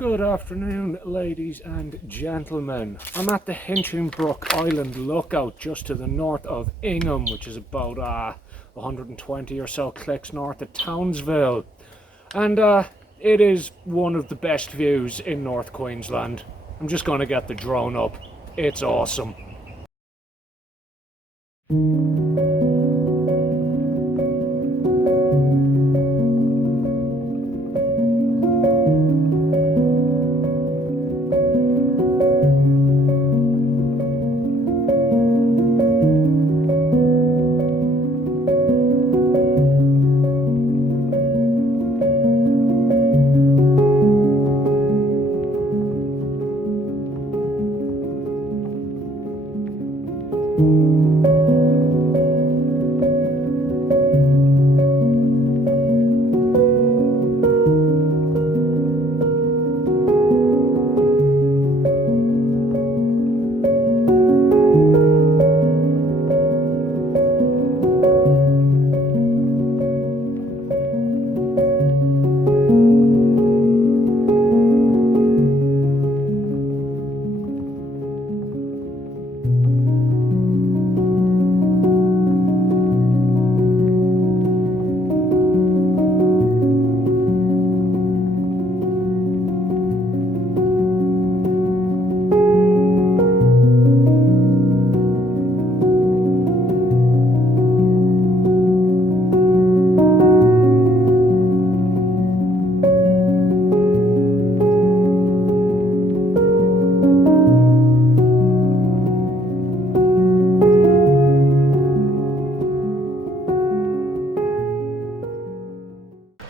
Good afternoon, ladies and gentlemen. I'm at the Hinchinbrook Island lookout just to the north of Ingham, which is about 120 or so clicks north of Townsville. And it is one of the best views in North Queensland. I'm just going to get the drone up. It's awesome.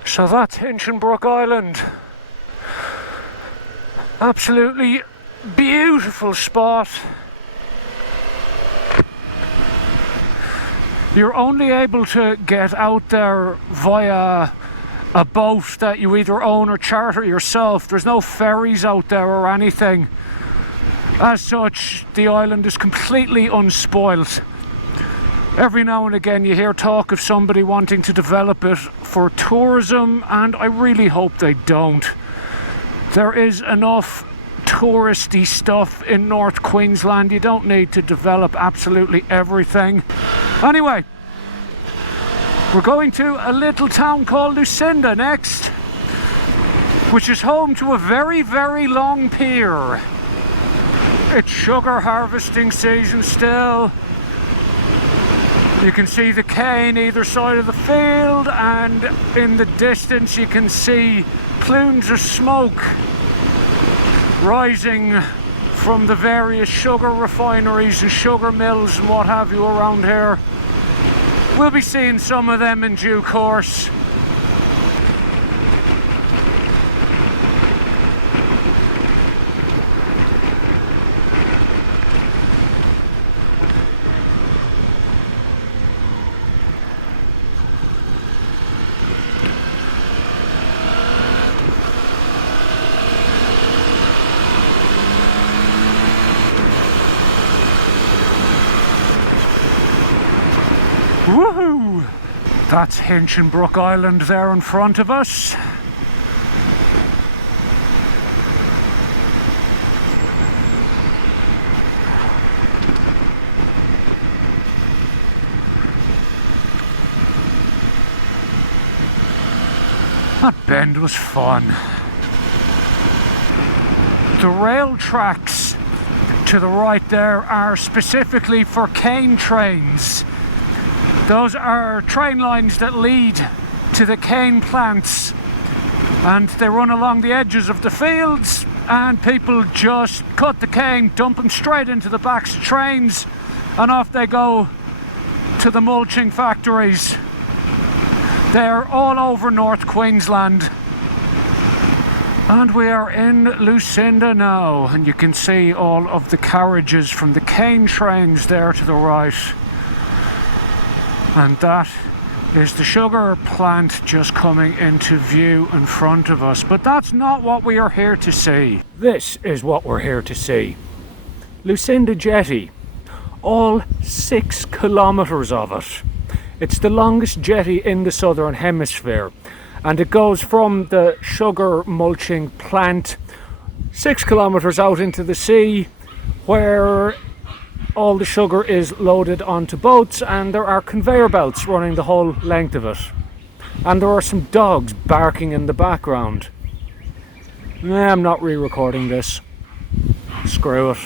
So that's Hinchinbrook Island. Absolutely beautiful spot. You're only able to get out there via a boat that you either own or charter yourself. There's no ferries out there or anything. As such, the island is completely unspoilt. Every now and again you hear talk of somebody wanting to develop it for tourism, and I really hope they don't. There is enough touristy stuff in North Queensland. You don't need to develop absolutely everything. Anyway, we're going to a little town called Lucinda next, which is home to a very, very long pier. It's sugar harvesting season still. You can see the cane either side of the field, and in the distance you can see plumes of smoke rising from the various sugar refineries and sugar mills and what have you around here. We'll be seeing some of them in due course. Woohoo! That's Hinchinbrook Island there in front of us. That bend was fun. The rail tracks to the right there are specifically for cane trains. Those are train lines that lead to the cane plants, and they run along the edges of the fields, and people just cut the cane, dump them straight into the backs of trains, and off they go to the mulching factories. They're all over North Queensland. And we are in Lucinda now, and you can see all of the carriages from the cane trains there to the right. And that is the sugar plant just coming into view in front of us. But that's not what we are here to see. This is what we're here to see. Lucinda Jetty. All 6 kilometres of it. It's the longest jetty in the southern hemisphere. And it goes from the sugar mulching plant 6 kilometers out into the sea, where all the sugar is loaded onto boats and there are conveyor belts running the whole length of it. And there are some dogs barking in the background. Nah, I'm not re-recording this. Screw it.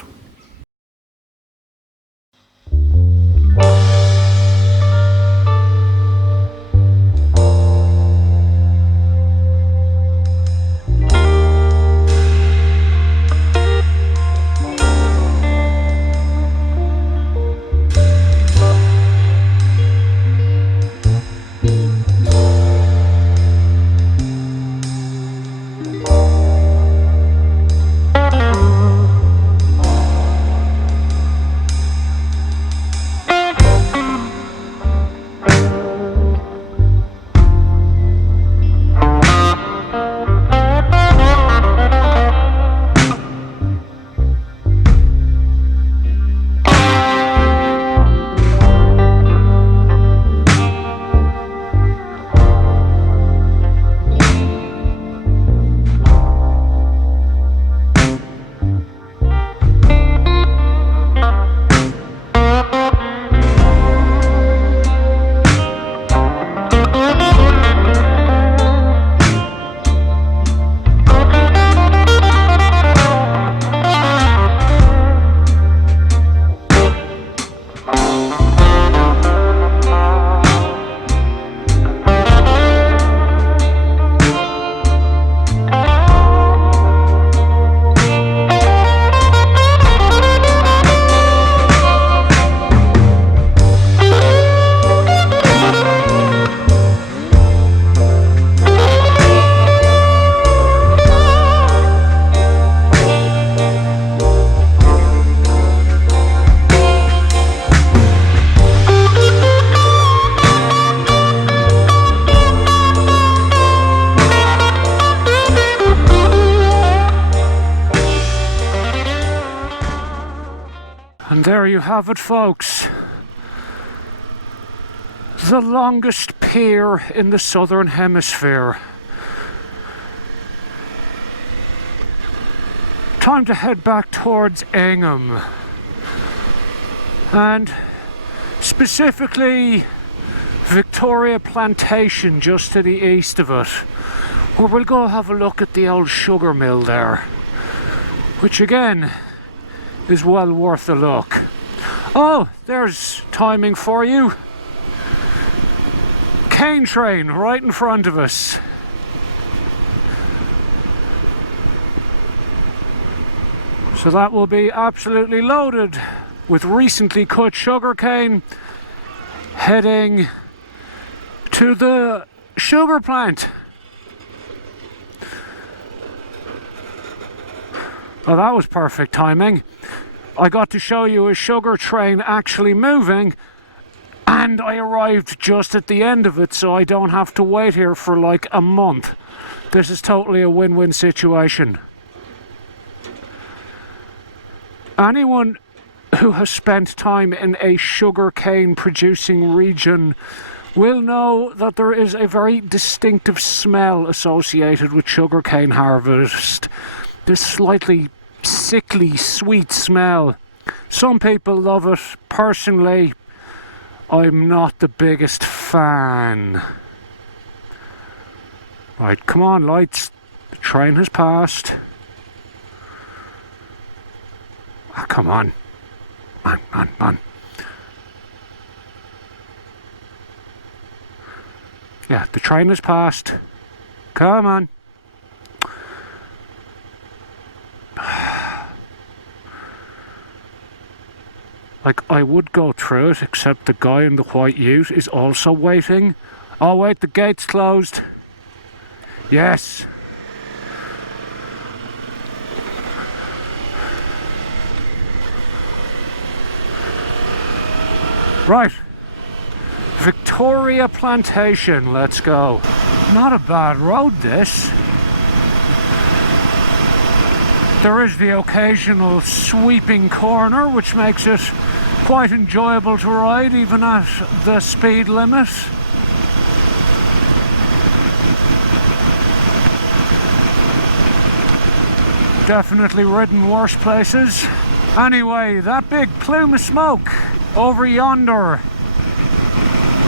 And there you have it, folks. The longest pier in the southern hemisphere. Time to head back towards Ingham. And specifically Victoria Plantation just to the east of it, where we'll go have a look at the old sugar mill there, which again is well worth a look. Oh, there's timing for you. Cane train right in front of us. So that will be absolutely loaded with recently cut sugarcane heading to the sugar plant. Oh, that was perfect timing. I got to show you a sugar train actually moving, and I arrived just at the end of it, so I don't have to wait here for like a month. This is totally a win-win situation. Anyone who has spent time in a sugarcane producing region will know that there is a very distinctive smell associated with sugarcane harvest. This slightly sickly sweet smell. Some people love it. Personally, I'm not the biggest fan. Right, come on lights, the train has passed. Oh, come on. On. Yeah, the train has passed. Come on. Like, I would go through it, except the guy in the white ute is also waiting. Oh wait, the gate's closed. Yes. Right. Victoria Plantation, let's go. Not a bad road, this. There is the occasional sweeping corner, which makes it quite enjoyable to ride, even at the speed limit. Definitely ridden worse places. Anyway, that big plume of smoke over yonder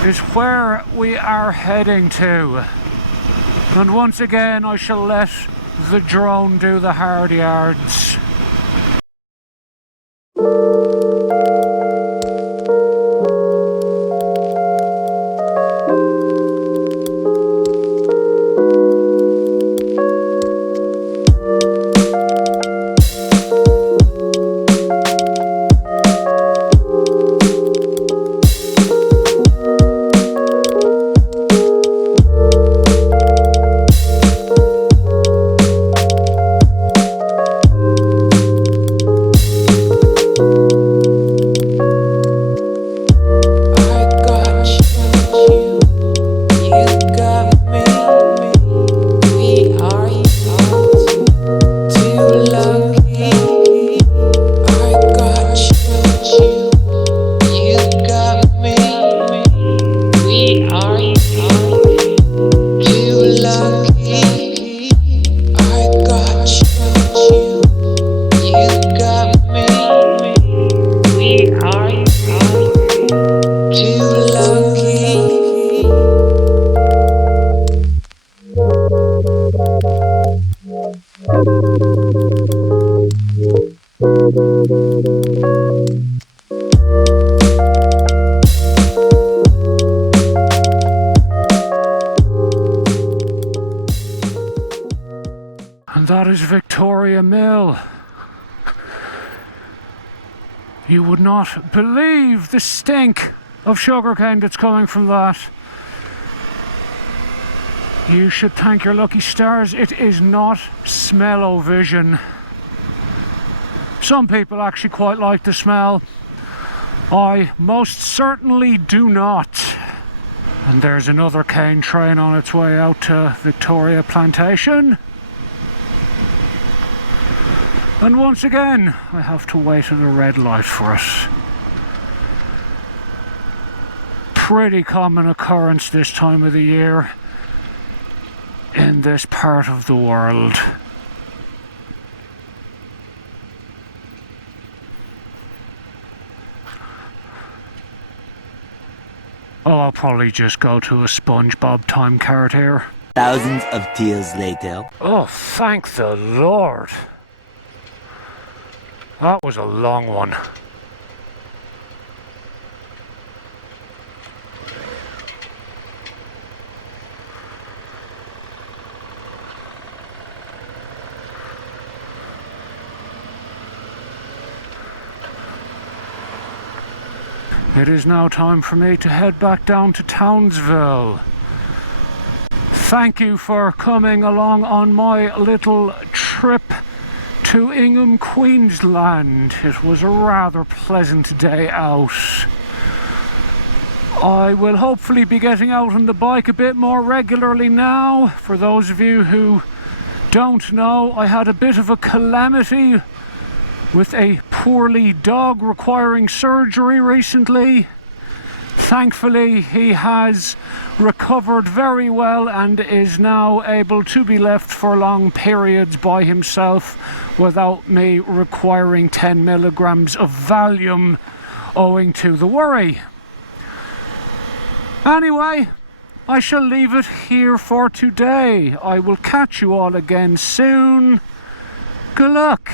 is where we are heading to. And once again, I shall let the drone do the hard yards. And that is Victoria Mill. You would not believe the stink of sugarcane that's coming from that. You should thank your lucky stars it is not smell-o-vision. Some people actually quite like the smell. I most certainly do not. And there's another cane train on its way out to Victoria Plantation. And once again, I have to wait at a red light for it. Pretty common occurrence this time of the year in this part of the world. Oh, I'll probably just go to a SpongeBob time card here. Thousands of tears later. Oh, thank the Lord. That was a long one. It is now time for me to head back down to Townsville. Thank you for coming along on my little trip to Ingham, Queensland. It was a rather pleasant day out. I will hopefully be getting out on the bike a bit more regularly now. For those of you who don't know, I had a bit of a calamity with a poorly dog requiring surgery recently. Thankfully, he has recovered very well and is now able to be left for long periods by himself without me requiring 10 milligrams of Valium owing to the worry. Anyway, I shall leave it here for today. I will catch you all again soon. Good luck.